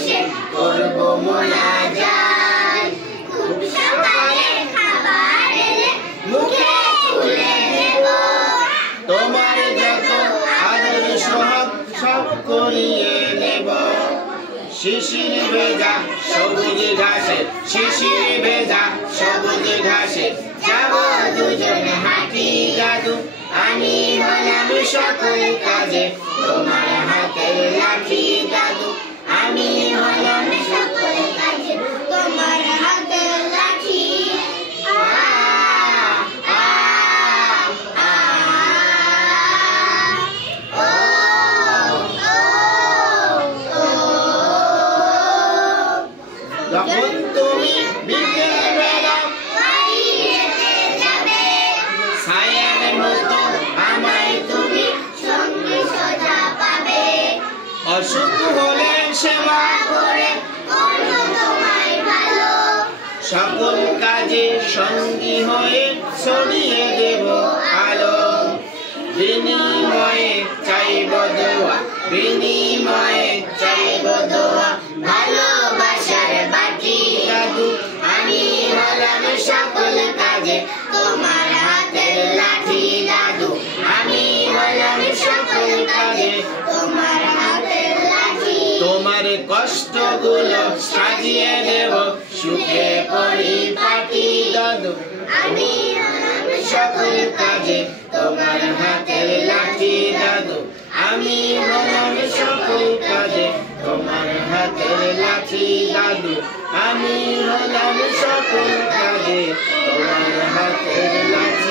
বসে করব মোনাজাত। খুব সকালে খাবার এলে মুখে তুলে দেব, তোমার যত আদর সোহাগ সব করিয়ে নেব। শিশির ভেজা সবুজ ঘাসে, শিশির ভেজা সবুজ ঘাসে যাব দুজনে হাঁটি দাদু। আমি হলাম সকল কাজে তোমার হাতের লাঠি দাদু। আমি হলাম সকল কাজে তোমার হাতের লাঠি। যখন তুমি বিকেল বেলা বাইরেতে যাবে, ছায়ার মতো আমায় তুমি সঙ্গে সোজা পাবে। অসুখ হলে সেবা করে করব তোমায় ভালো, সকল কাজে সঙ্গী হয়ে ছড়িয়ে দেব আলো। বিনিময়ে চাইব দোয়া, বিনিময়ে চাইব দোয়া, ভালোবাসার বাটি দাদু। আমি হলাম সকল কাজে তোমার হাতের লাঠি দাদু। আমি হলাম সকল কাজে তোমার হাতের লাঠি। তোমার কষ্টগুলো সাজিয়ে দেব সুখে পরিপাটি দাদু। আমি হলাম সকল কাজে তোমার হাতের লাঠি দাদু। আমি হলাম সকল কাজে তোমার হাতের লাঠি দাদু। আমি হলাম সকল কাজে তোমার হাতের লাঠি।